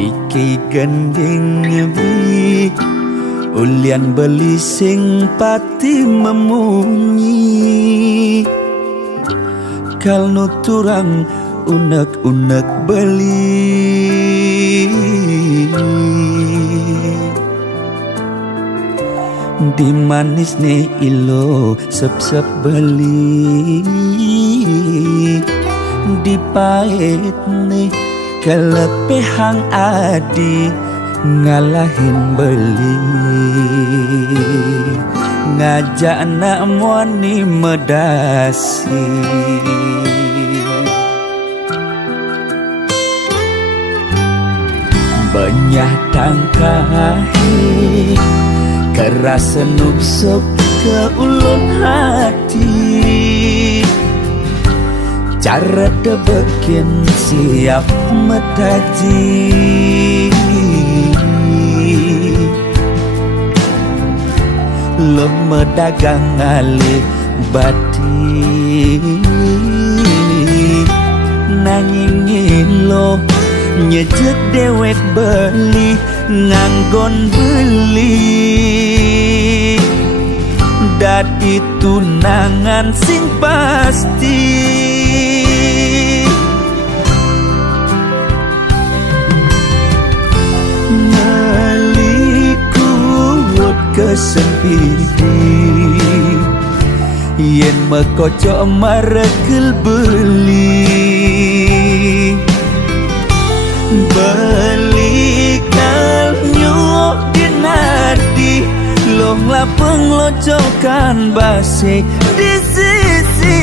Iki gending nyebi ulian beli sing pati memunyi kal nuturang unek-unek beli di manis ne ilo sep-sep beli di pahit ne kelepehang adi ngalahin beli ngajak nak muani medasi banyak tangkahi keras nusuk ke ulun hati cara debekin siap metaji lemah dagang ngalih bati nanging lo nyejek dewek beli nganggon beli dadi tunangan sing pasti melikut kesempiti yen mekocok maregel beli kal nyuk dinadi long lapeng locokan base di sisi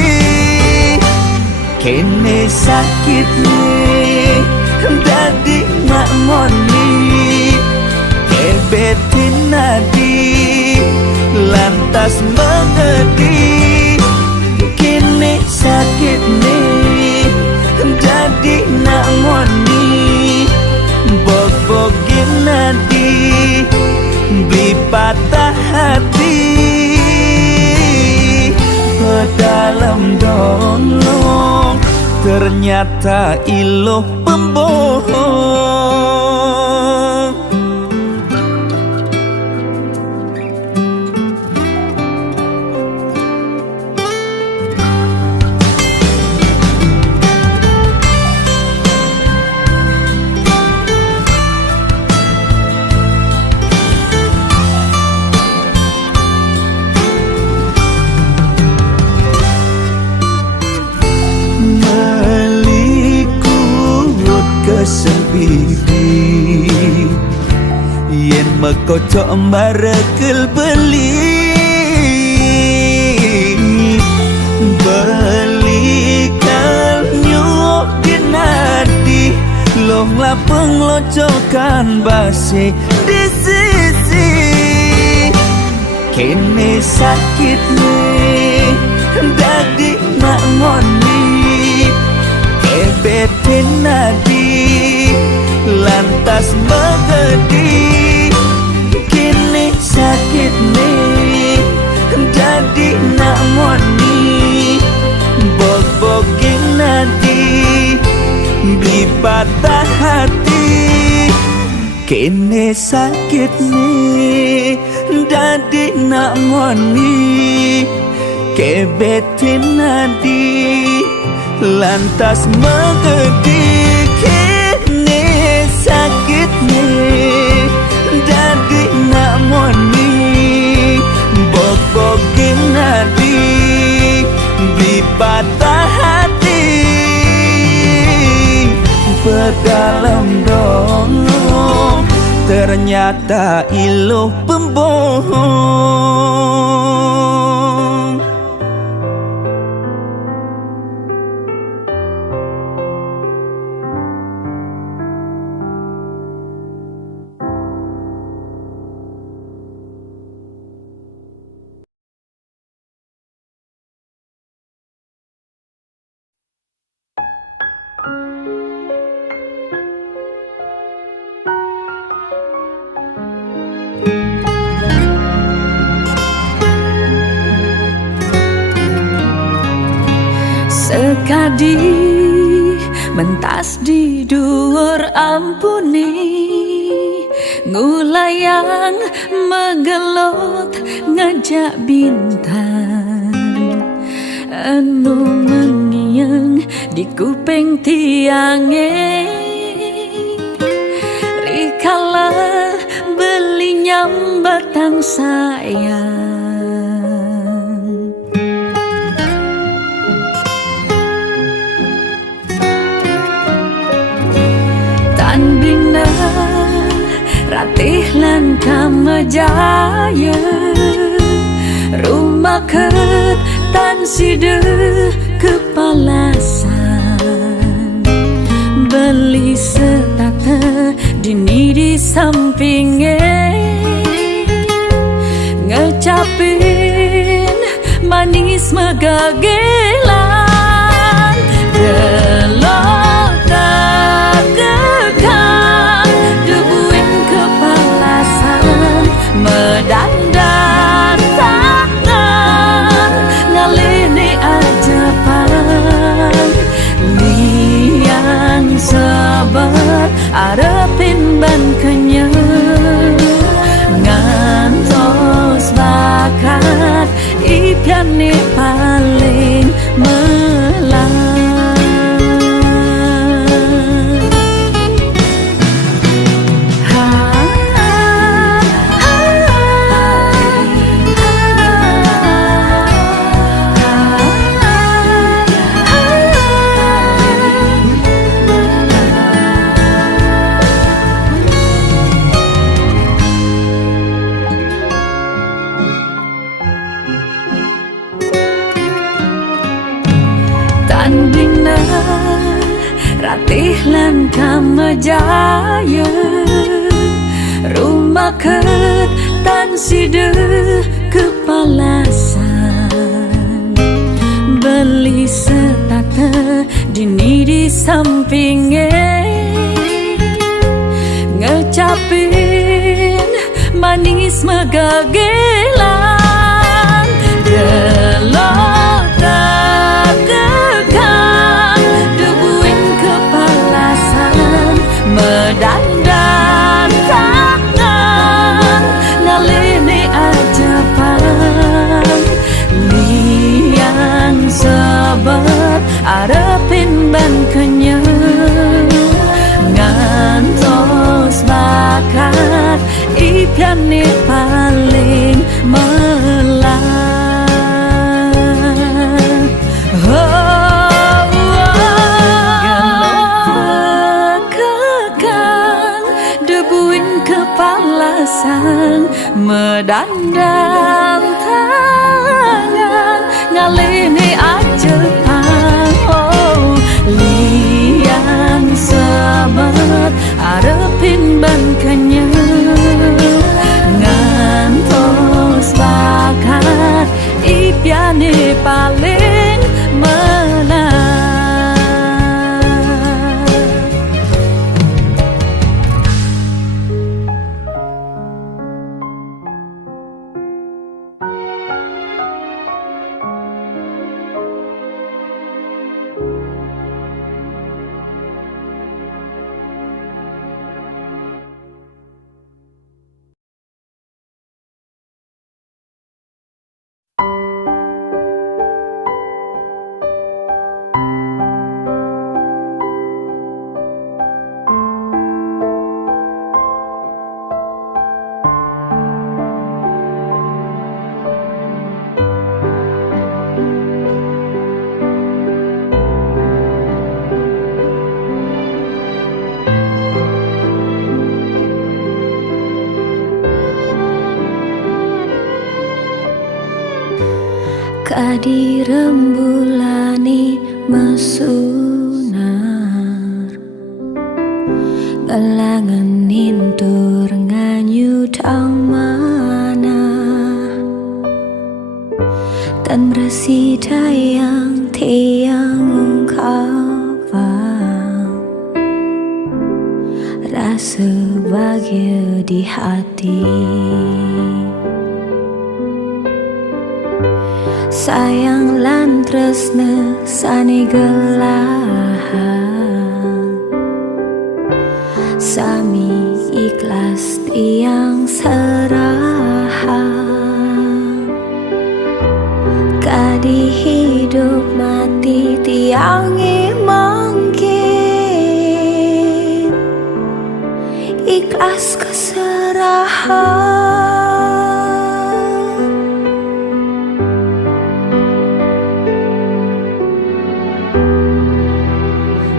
kene sakit nih dadi nak moni kebetin nadi lantas mengerti kene sakit nih jadi nak moni bog-bogin nadi beli patah hati pedalam dolong ternyata iloh pembohong. Sempiti yen mekocok maregel beli kal nyuk dinadi long lapeng locokan base di sisi kene sakit nih dadi nak ngoni kebetin nadi lantas mengerti kini sakit nih jadi nak moni bog-bogin nadi beli patah hati kini sakit nih jadi nak moni kebetin nadi lantas mengerti sakit nih jadi nak moni bog-bogin nadi beli patah hati pedalam dolong ternyata iloh pembohong. Sekadi mentas di dhuwur ampuni, ngulayang menggelut ngejak bintang anu mengiang di kuping tiange. Rikala beli nyambatang sayang, tandingna ratih lan kamejaya, rumah ket tan side kepalasan, beli setata dini di sampingnya, ngecapin manis megagelan, gelok tak gekang debuin kepalasan, medandan tangan ngalini ajapan, liang sabar arepin ban kenyang, ngantos bakat impiane paling melang. Tandingna ratih lan kamejaya, rumah ket tan side kepalasan, beli setata dini di sampingnya, ngecapin manis megagelan, gelok tak gekang debuin kepalasan, medandan tangan ngalini ajapan, liang sabar arepin ban kenyang, ngantos bakat impiane paling melang. Medandan tangan ngalini ajepan, oh, liang sabar arepin ban kenyang, ngantos bakat impiane paling melang. Kadi rembulani mesunar, galangan nintur nganyu mana, tan bersih dayang tiang ungkapan, rasa bahagia di hati. Sayang lan tresna sani gelahan, sami ikhlas tiang serahan. Kadi hidup mati tiang mangkin, ikhlas keserahan.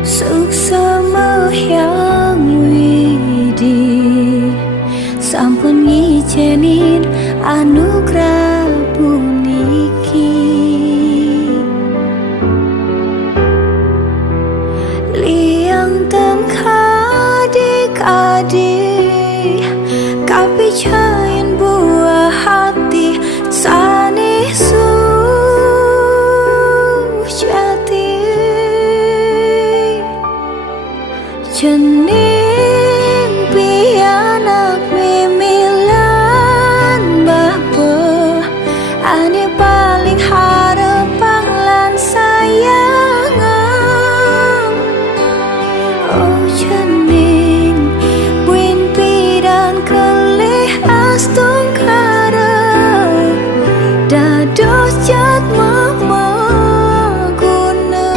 Suksa yang widi sampun ngijenin anugerah puniki. Liang ten kadi-kadi kapicain buah hati sane sujati. Jenin pianak mimilan bapa ane paling harapan lan sayangan. Oh jenin buin pidan kelih astung kara dados jat mama guna.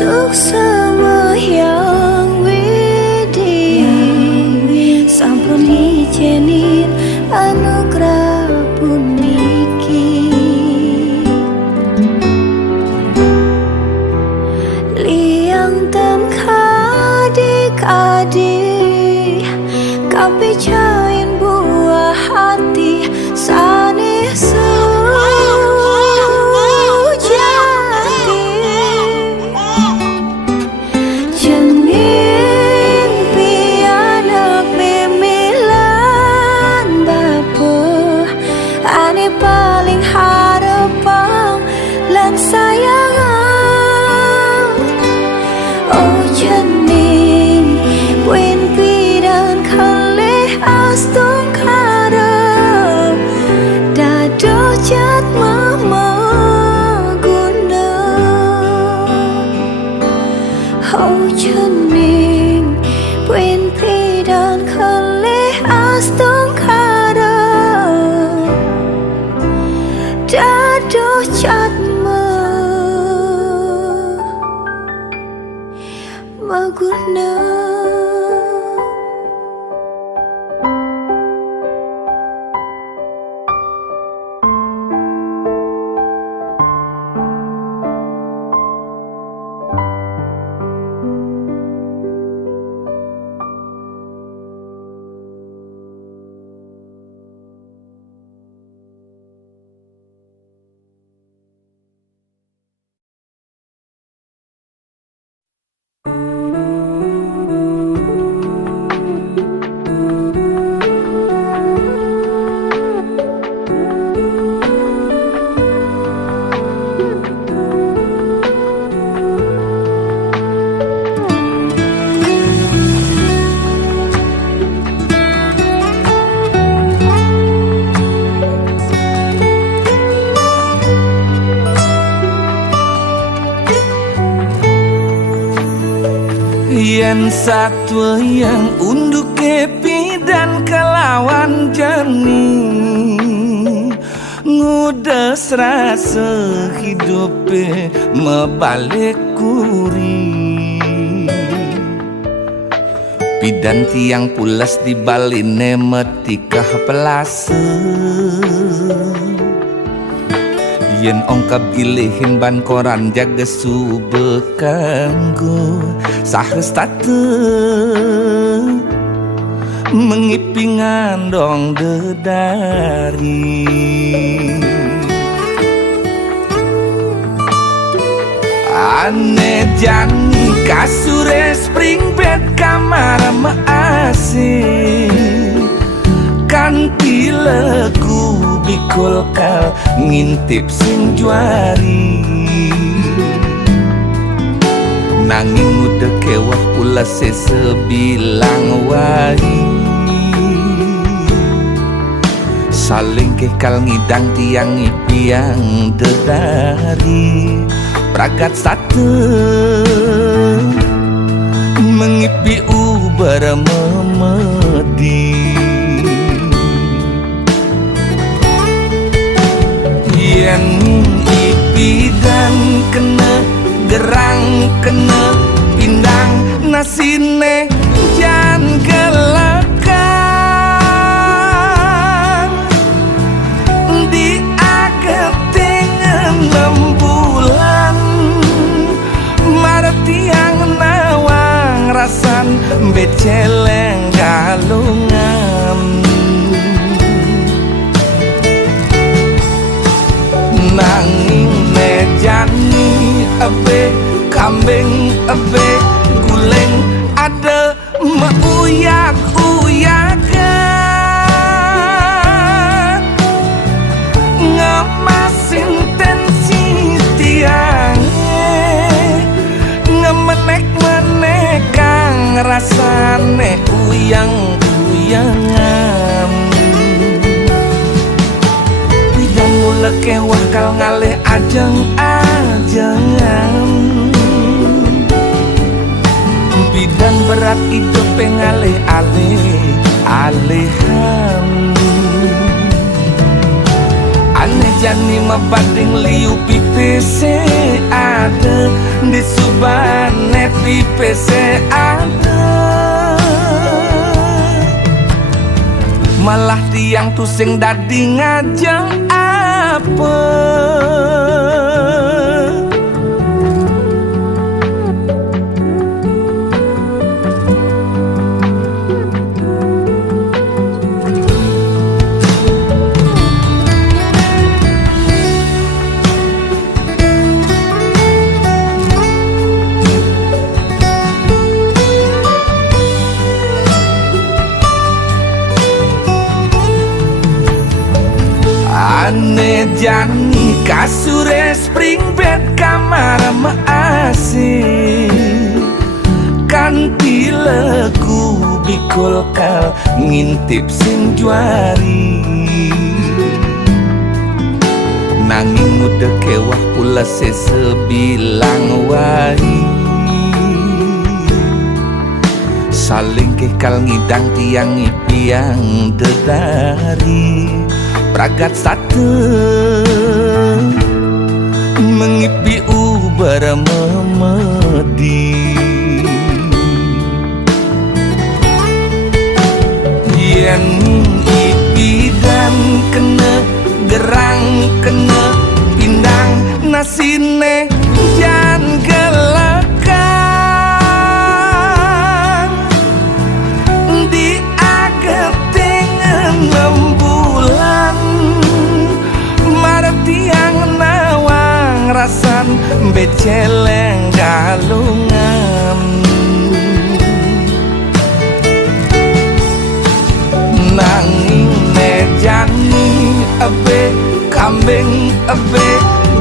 Suksa yang widi sampun ijenin anugerah puniki. Liang ten kadi-kadi kapicain buah hati sane paling harapan lan sayangan. Oh jenin buin pidan kalih astung kara dado jat mama guna. Oh jenin buin pidan kalih astung kara dadoh jatma maguna. Yen satwa yang unduk kepi dan kelawan jernih ngudes rasa hidupe mebalik kuri. Pidan tiang pulas di baline metikah pelase. Yen ongkap ilihin ban koran jaga sube kanggo sahestate mengipingan dong dedari. Ane jani kasure spring bed ngintip sing juari. Nanging udah kewah pula sesebilang wae. Saling kekal ngidang tiang ipiang dedari. Pragat satu mengipi ubar memedi. Yen ipi dan kena gerang kena pindang nasine jan gelekan di ageting 6 bulan martiang nawang rasan beceleng galungan. Nanging nejani abe kambing abe guleng ada meuyak-uyakan ngemasin tensi tiangnya ngemenek-menekang rasane uyang-uyangan. Bidang mula kewah kal ngalih ajeng-ajengan. Bidan berat hidup pengalih-alih-alihan. Aneh jani mabading liu pipese ada di subane pipese ada. Malah tiang tu sing dadi ngajeng apa. Ane jani kasure spring bed kamar maasih kanti lagu bikul kal ngintip sing juari. Nanging udah kewah pula sesebilang wae. Saling kekal ngidang tiang ipiang dedari. Pragat satu mengipi ubar memedi. Yen ipi dan kena gerang kena pindang nasine jan gelekan di ageting 6 bulan martiang nawang rasan beceleng galungan. Nanging nejani abe kambing abe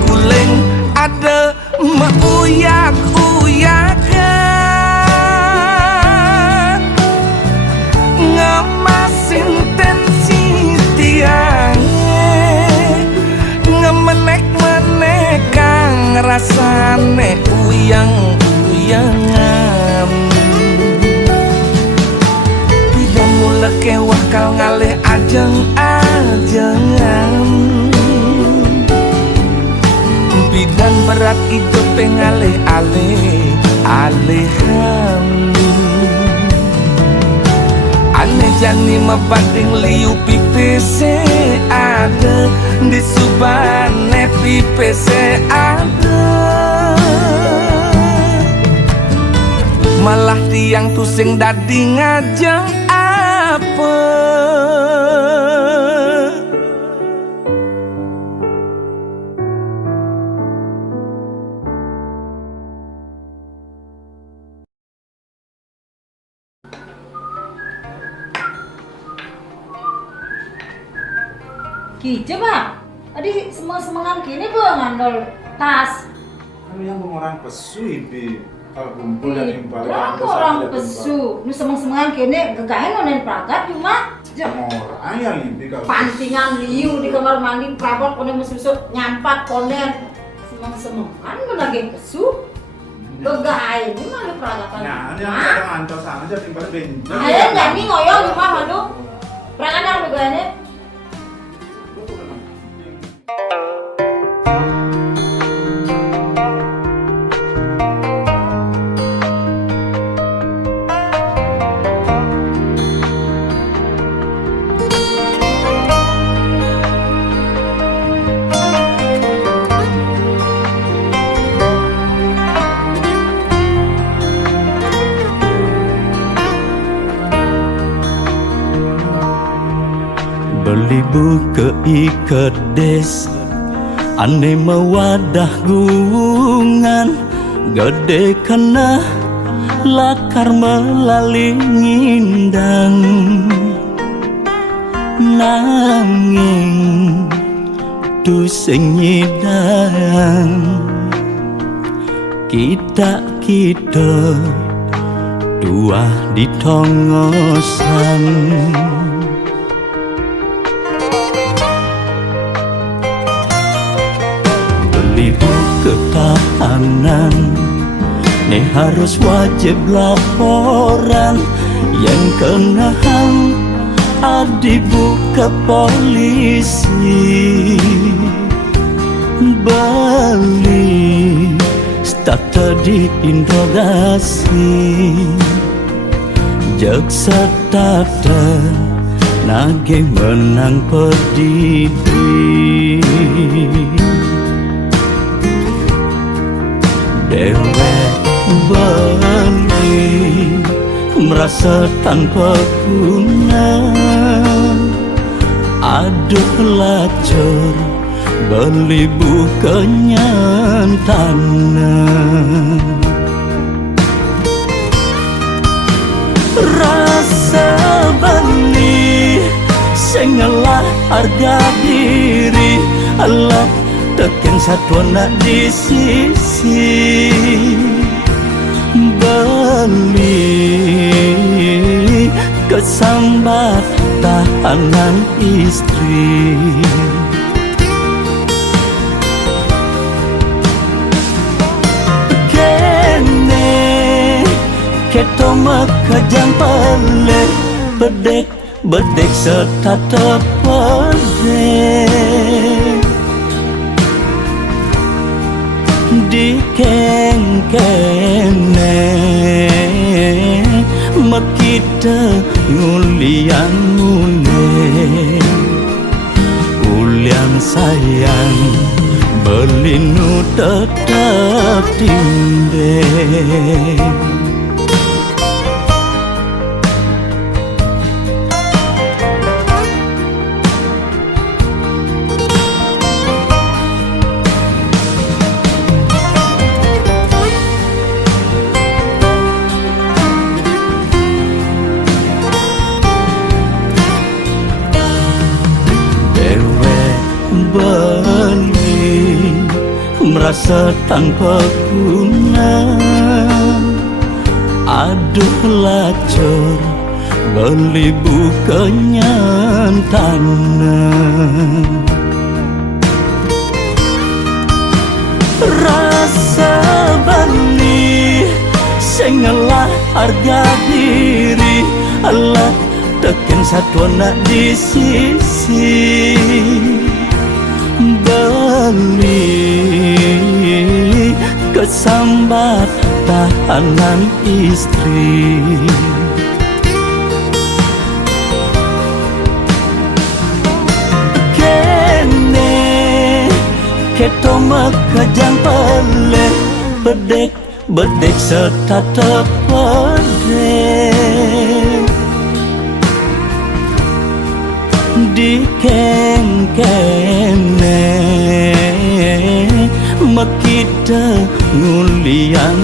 guleng ada meuyak-uyakan ngemasin tensi tiangnya ngemenek-menekang rasane uyang-uyangan. Bidang mula kewah kal ngalih ajeng-ajengan. Bidan berat hidup pengalih-alih-alihan. Aneh jani mabading liu pipese ada di subane pipese ada. Malah tiang tu sing dadi ngajeng apa. Ki, coba. Adi semangan kini gua ngandol tas. Kan yang orang pesu ibi kalau kumpul dan impal. Orang pesu, nu semangan kini gagain nonen pragat cuma orang yang ibi kalau pantingan liu di kamar mandi pragat konen mesusuk nyampat konen semangan menagih pesu. Gagain ini malah peragatan. Nah, ini yang kadang antos sana aja timbal benjol. Ayo nggak nih ngoyong di rumah lu. Peragatan gagainnya. Beli buku ikedes ane mewadah gungan gede kena lakar melalui ngindang nanging tu senyidang kita dua di tongosan ketahanan ne harus wajib laporan yang kena ham adibu ke polisi balik starter diinterogasi jaksa starter nage menang pedidi dewek beli merasa tanpa guna aduh lacur beli bukannya tanah rasa beli sengalah harga diri Allah tekan satu nak di sisi beli kesambat tahanan istri kene keto mekajang pele bedek serta tepedek di kene makita ngulian ulian sayang belinu tetap tindek beli merasa tanpa guna aduh lacur beli bukannya tanah rasa beli sengalah harga diri Allah tekan satu nak di sisi beli kesambat tahanan istri kene keto mekajang pele bedek serta tepedek di kene makita ngulian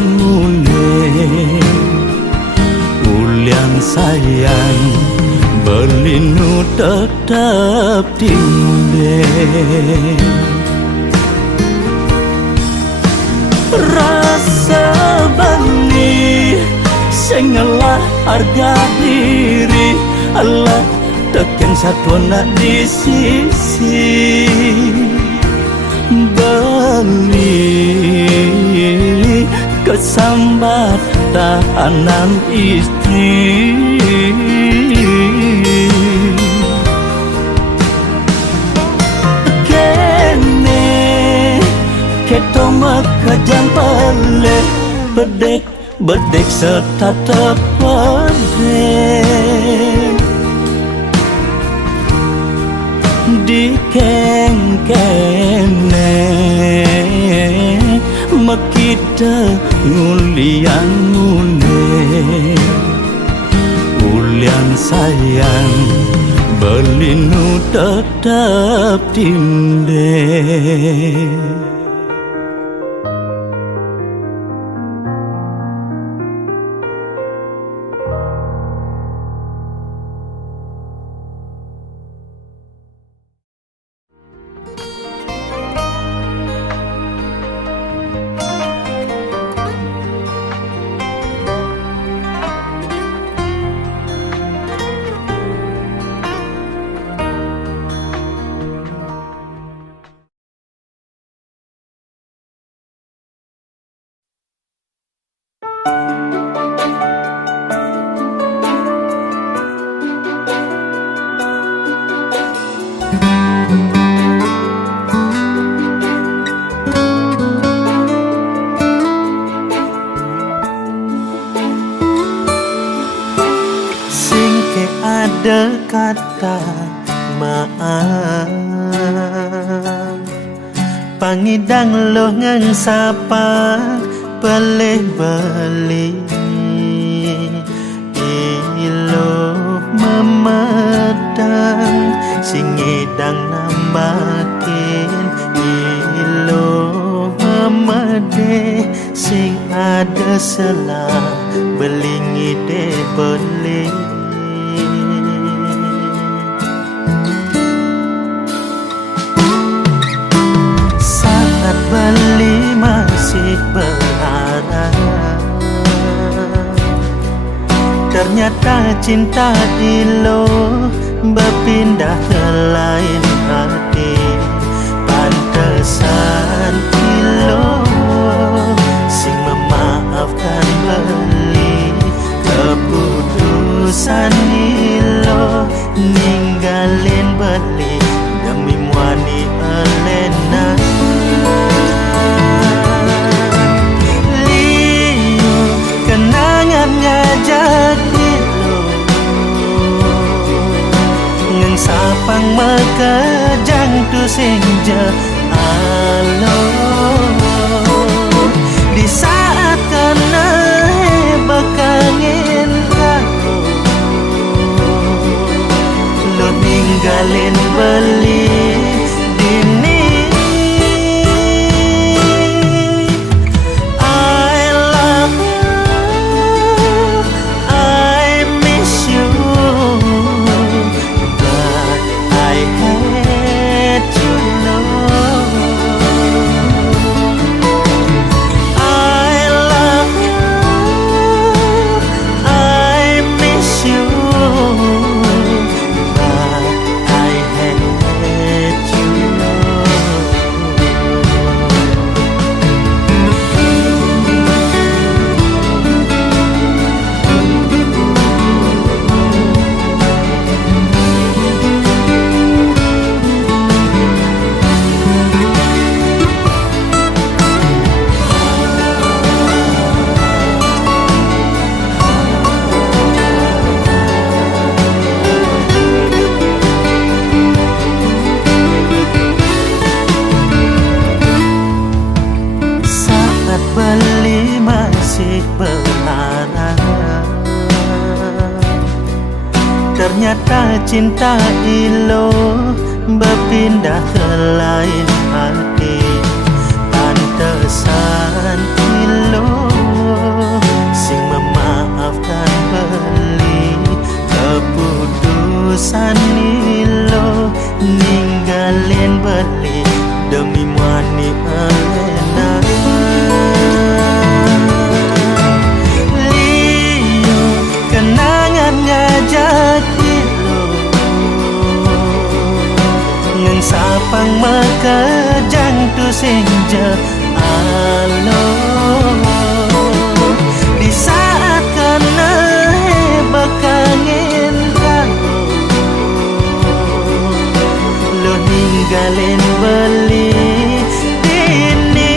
ulian sayang Belinu tetap timbang rasa bani sengalah harga diri Allah tekan satu nak di sisi beli kesambat tahanan istri Keto makajang pale bedek serta tepedek di kene makita ngulian ulian sayang belinu tetap tindek ada kata maaf pangidang lo ngang sapa peleh beli ilo memedang singidang nambakin ilo memede sing ada selah belingi de beli beli masih berharap ternyata cinta ilo berpindah ke lain hati pantesan ilo sing memaafkan beli keputusan ilo ninggalin beli demi muani elena ngajak dilo ngang sapang makajang tu senja alo di saat kena bakangin kalo lo ninggalin beli dini beli masih berharap ternyata cinta ilo berpindah ke lain hati pantesan ilo sing memaafkan beli keputusan kejang tu senja alo di saat kena bakangin kamu lo ninggalin beli ini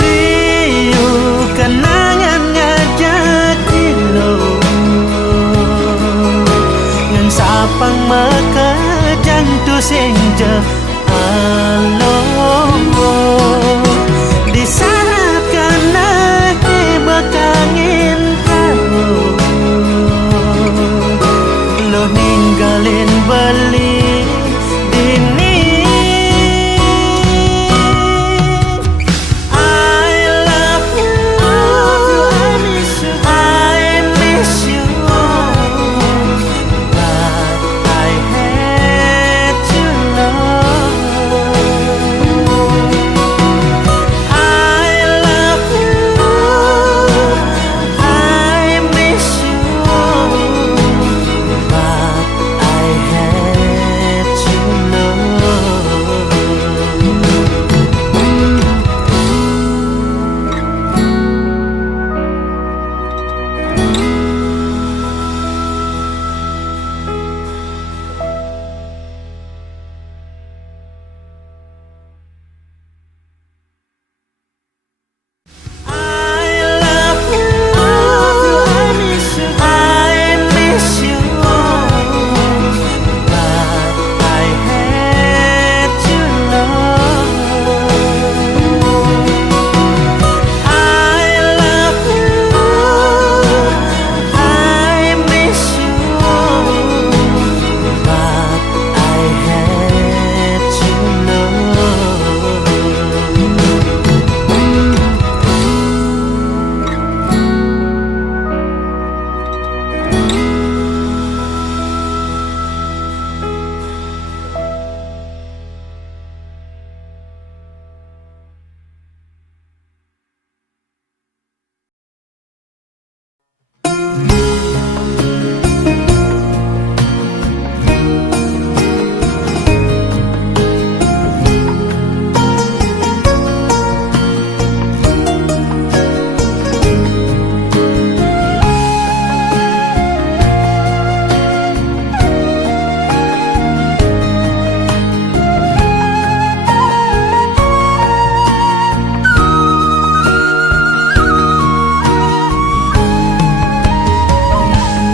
liu kenangan ngajak lo ngan sapang makajang tu senja alo di saat kena bakangin kamu lo ninggalin beli dini I love you I miss you but I hate you love I love you I miss you but I hate you love I love you I miss you but I hate you love I love you I miss you but I hate you love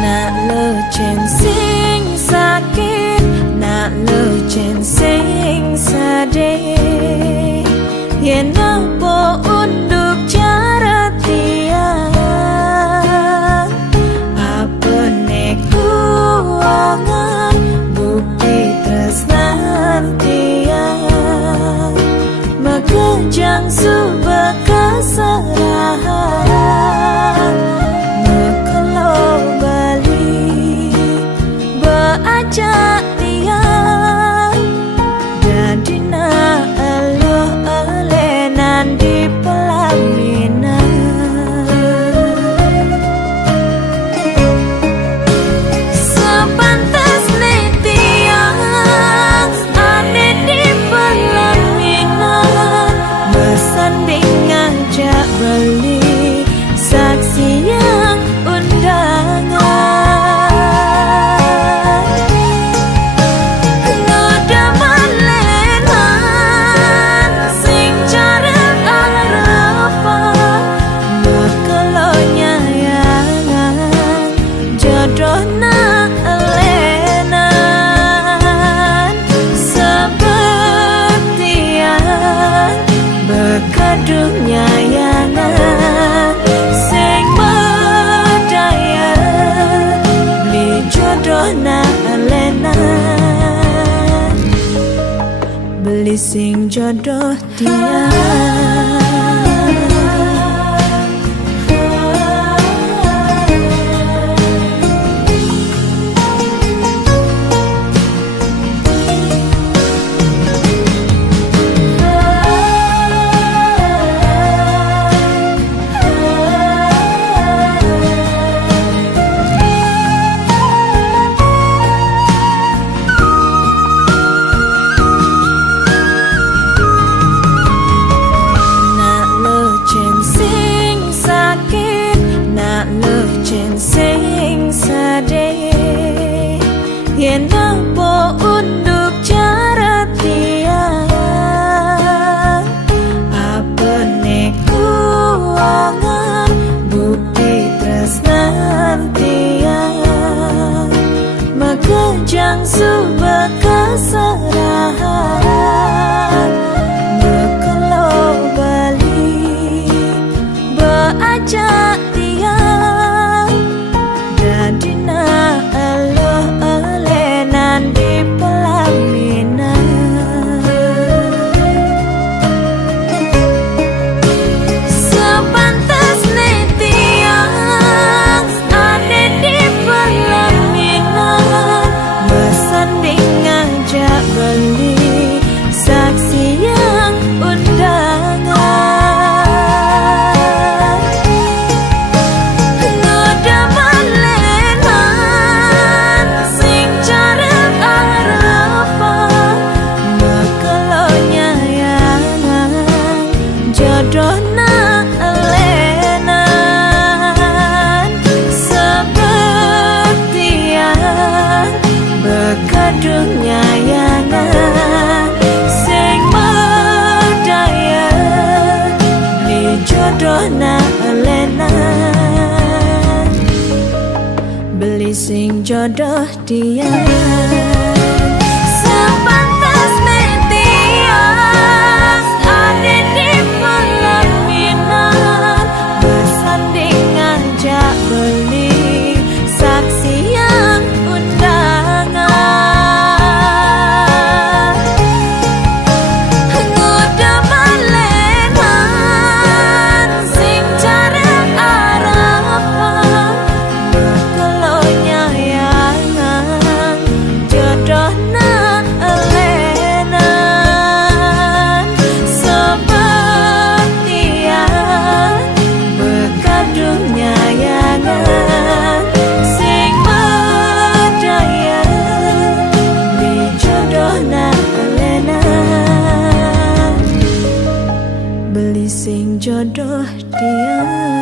Nak lo chen sing sakit, nak lo chen sing sedih. Yen apa unduk cara tiang, apa nek kuangan bukti tresnan tiang. Makejang subah keserahan, mekelo bali beajak tiang. Jadi nak aloh alenan di pelaminan. Sepantas nih tiang ada di pelaminan, bersanding ngajak beli saksi yang undangan. Noda malenan sing jaret arafah, mekelo nyayangan jodoh nak elenan. Sebetian berkadung nyayangan sing berdaya beli jodoh nak elenan, beli sing jodoh tiang. sing sedih yen apa unduk cara tiang apane kuangan bukti tresnan tiang makejang subah keserahan bekelo bali beajak tiang dadina Allah alenan di pelaminan sepantasnya tiang ada di pelaminan bersanding ngajak beli saksi yang undangan ngoda malenan sing cara arafah mekelo nyayangan jodohna alenan sebetian bekadung nyayangan sing berdaya di jodohna alenan beli sing jodoh dia sepantasnya tiang ada di pelaminan bersanding ngajak beli saksi yang undangan ngoda malenan sing cara arafah bekelo nyayangan jodohna alenan sebetian bekadung nyayangan sing berdaya di jodohna alenan beli sing jodoh dia